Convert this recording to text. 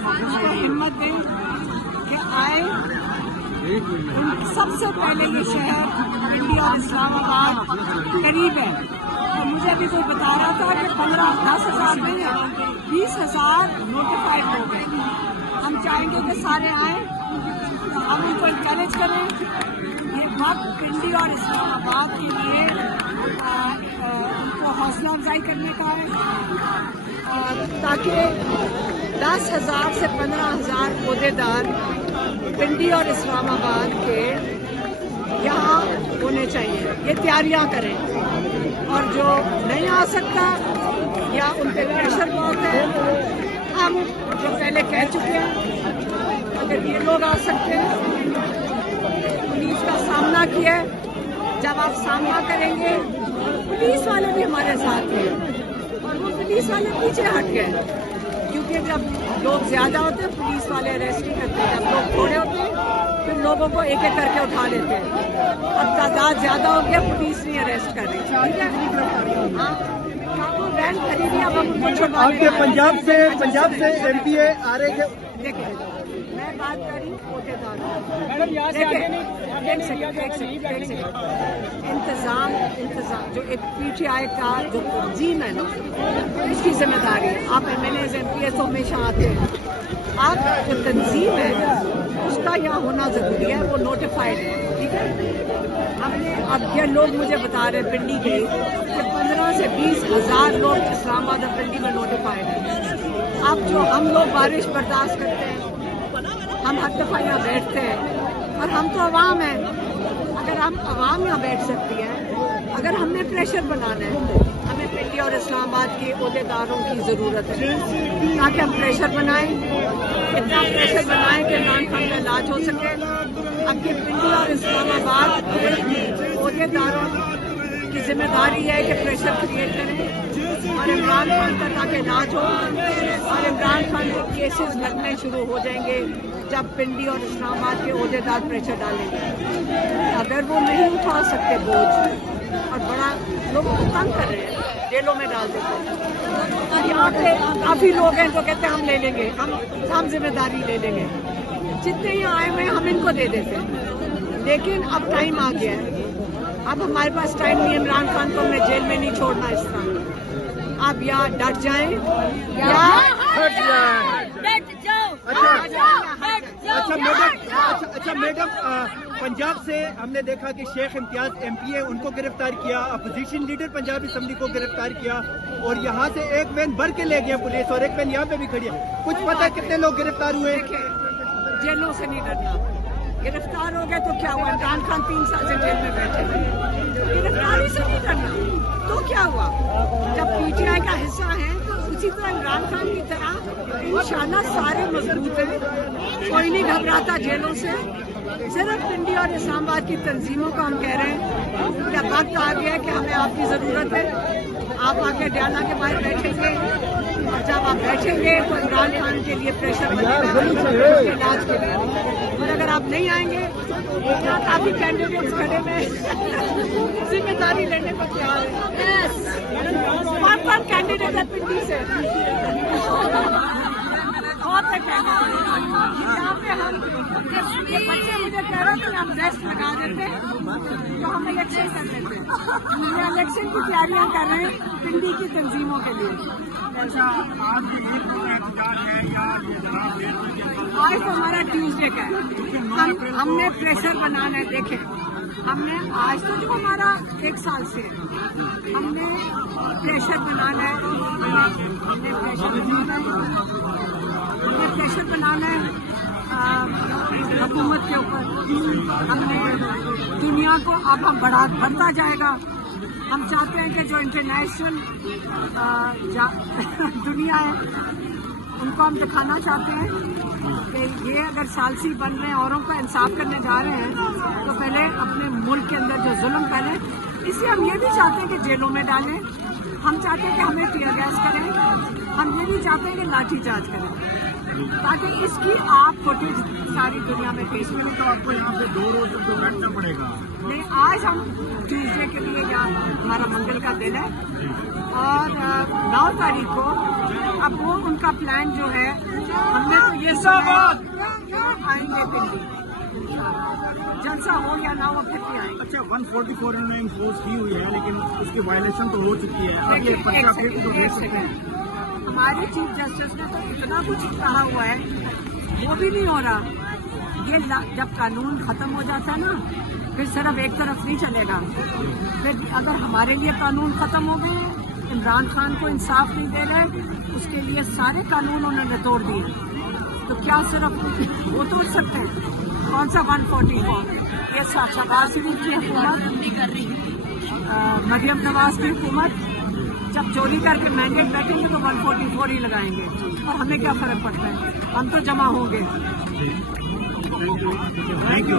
اس کو ہمت دیں کہ آئے. سب سے پہلے یہ شہر پنڈی اور اسلام آباد قریب ہے. تو مجھے بھی کوئی بتا رہا تھا کہ 10,000 نہیں ہے، 20,000 نوٹیفائڈ لوگ ہیں. ہم چاہیں گے کہ سارے آئیں، ہم ان کو انکریج کریں. یہ وقت پنڈی اور اسلام آباد کے لیے ان کو حوصلہ افزائی کرنے کا ہے، تاکہ 10,000 سے 15,000 عہدیدار پنڈی اور اسلام آباد کے یہاں ہونے چاہیے. یہ تیاریاں کریں، اور جو نہیں آ سکتا یا ان پہ پریشر بہت ہے، ہم جو پہلے کہہ چکے ہیں اگر یہ لوگ آ سکتے ہیں. پولیس کا سامنا کیا ہے، جب آپ سامنا کریں گے پولیس والے بھی ہمارے ساتھ ہیں، اور وہ پولیس والے پیچھے ہٹ گئے کیونکہ جب لوگ زیادہ ہوتے ہیں پولیس والے اریسٹ نہیں کرتے. جب لوگ تھوڑے ہوتے ہیں پھر لوگوں کو ایک ایک کر کے اٹھا لیتے ہیں. اب تعداد زیادہ ہو گیا، پولیس نہیں اریسٹ کر رہی. ٹھیک ہے، ہاں وین خریدی. اب ہم ان کو آپ کے پنجاب سے ایم پی اے آ رہے تھے. دیکھیں میں بات کر رہی ہوں عہدیداروں. انتظام جو ایک پی ٹی آئی کا جو تنظیم ہے نا، اس کی ذمہ داری ہے. آپ MLAs MPs ہمیشہ آتے ہیں. آپ جو تنظیم ہے اس کا یہاں ہونا ضروری ہے، وہ نوٹیفائڈ ہے. ٹھیک ہے، ہم نے اب یہ لوگ مجھے بتا رہے ہیں پنڈی کے کہ 15 سے 20,000 لوگ اسلام آباد اور پنڈی میں نوٹیفائڈ ہیں. اب جو ہم لوگ بارش برداشت کرتے ہیں، ہم ہر دفعہ یہاں بیٹھتے ہیں، اور ہم تو عوام ہیں. اگر ہم عوام یہاں بیٹھ سکتی ہے، اگر ہم نے پریشر بنانا ہے، ہمیں پنڈی اور اسلام آباد کے عہدیداروں کی ضرورت ہے تاکہ ہم پریشر بنائیں، اتنا پریشر بنائیں کہ عمران خان کا علاج ہو سکے. اب یہ پنڈی اور اسلام آباد عہدیداروں کی ذمہ داری ہے کہ پریشر کریٹ کریں اور عمران خان کا تاکہ علاج ہو. اور عمران خان کے کیسز لگنے شروع ہو جائیں گے جب پنڈی اور اسلام آباد کے عہدیدار پریشر ڈالیں گے. اگر وہ نہیں اٹھا سکتے بوجھ اور بڑا لوگوں کو تنگ کر رہے ہیں، جیلوں میں ڈال دیتے ہیں. یہاں پہ کافی لوگ ہیں جو کہتے ہیں ہم لے لیں گے، ہم ذمہ داری لے لیں گے. جتنے یہاں آئے ہوئے ہیں ہم ان کو دے دیتے ہیں. لیکن اب ٹائم آ گیا ہے، اب ہمارے پاس ٹائم نہیں ہے. عمران خان کو ہم نے جیل میں نہیں چھوڑنا اس طرح. آپ یا ڈٹ جائیں یا اچھا میڈم، پنجاب سے ہم نے دیکھا کہ شیخ امتیاز ایم پی اے ان کو گرفتار کیا، اپوزیشن لیڈر پنجاب اسمبلی کو گرفتار کیا، اور یہاں سے ایک وین بھر کے لے گیا پولیس اور ایک وین یہاں پہ بھی کھڑی ہے. کچھ پتہ ہے کتنے لوگ گرفتار ہوئے؟ جیلوں سے نہیں ڈرنا. گرفتار ہو گئے تو کیا ہوا؟ عمران خان 3 سال سے جیل میں بیٹھے ہیں. گرفتاری سے نہیں ڈرنا تو کیا ہوا؟ جب پی ٹی آئی کا حصہ ہے تو اسی طرح عمران خان کی طرح انشاءاللہ سارے مضبوط ہیں. کوئی نہیں گھبراتا جیلوں سے. صرف پنڈی اور اسلام آباد کی تنظیموں کو ہم کہہ رہے ہیں کہ وقت آ گیا ہے کہ ہمیں آپ کی ضرورت ہے. آپ آ کے ڈیانا کے باہر بیٹھیں گے، اور جب آپ بیٹھیں گے تو عمران خان کے لیے پریشر بنے گا اس کے علاج کے لیے. اور اگر آپ نہیں آئیں گے، یہاں کافی کینڈیڈیٹس کھڑے میں ذمہ داری لینے کو تیار ہیں. کون کینڈیڈیٹ ہے پنڈی سے؟ بہت ہے کینڈیڈیٹ. یہاں پہ ہم یہ بچے مجھے کہہ رہے ہیں ہم ریسٹ لگا دیتے ہیں تو ہم الیکشن کر لیتے ہیں. یہ الیکشن کی تیاریاں کر رہے ہیں پنڈی کی تنظیموں کے لیے. آج تو ہمارا ٹیوزڈے کا ہے. ہم نے پریشر بنانا ہے. دیکھیں ہم نے آج تو جو ہمارا 1 سال سے ہم نے پریشر بنانا ہے. ہم نے پریشر بنانا ہے حکومت کے اوپر. ہم نے دنیا کو اب ہم بڑھتا جائے گا. ہم چاہتے ہیں کہ جو انٹرنیشنل دنیا ہے ان کو ہم دکھانا چاہتے ہیں کہ یہ اگر ثالثی بن رہے ہیں، اوروں کو انصاف کرنے جا رہے ہیں، تو پہلے اپنے ملک کے اندر جو ظلم پھیلے. اس لیے ہم یہ بھی چاہتے ہیں کہ جیلوں میں ڈالیں. ہم چاہتے ہیں کہ ہمیں ٹیئر گیس کریں. ہم یہ بھی چاہتے ہیں کہ لاٹھی چارج کریں تاکہ اس کی آپ فوٹیج ساری دنیا میں پیش کریں. تو آپ کو یہاں پہ 2 روز تو بیٹھنا پڑے گا. نہیں، آج ہم ٹیوزڈے کے لیے یہاں ہمارا منگل کا دن ہے، اور 9 تاریخ کو اب وہ ان کا پلان جو ہے ہم نے تو آئیں گے دلی جلسہ ہو یا نہ ہو پھر بھی آئیں گے. اچھا 144 انہوں نے انفورس کی ہوئی ہے لیکن اس کی وائلیشن تو ہو چکی ہے. آگے ایک پرچہ پھر تو بھیج سکتے ہیں. سیکنڈ. ہمارے چیف جسٹس نے تو اتنا کچھ کہا ہوا ہے وہ بھی نہیں ہو رہا. یہ جب قانون ختم ہو جاتا ہے نا پھر صرف ایک طرف نہیں چلے گا. پھر اگر ہمارے لیے قانون ختم ہو گئے, عمران خان کو انصاف نہیں دے رہے, اس کے لیے سارے قانون انہوں نے توڑ دیے, تو کیا صرف وہ توڑ سکتے ہیں؟ کون سا 144؟ یہ شہباز شریف کی حکومت, مریم نواز کی حکومت جب چوری کر کے مینڈیٹ بیٹھیں گے تو 144 ہی لگائیں گے, اور ہمیں کیا فرق پڑتا ہے, ہم تو جمع ہوں گے. Thank you.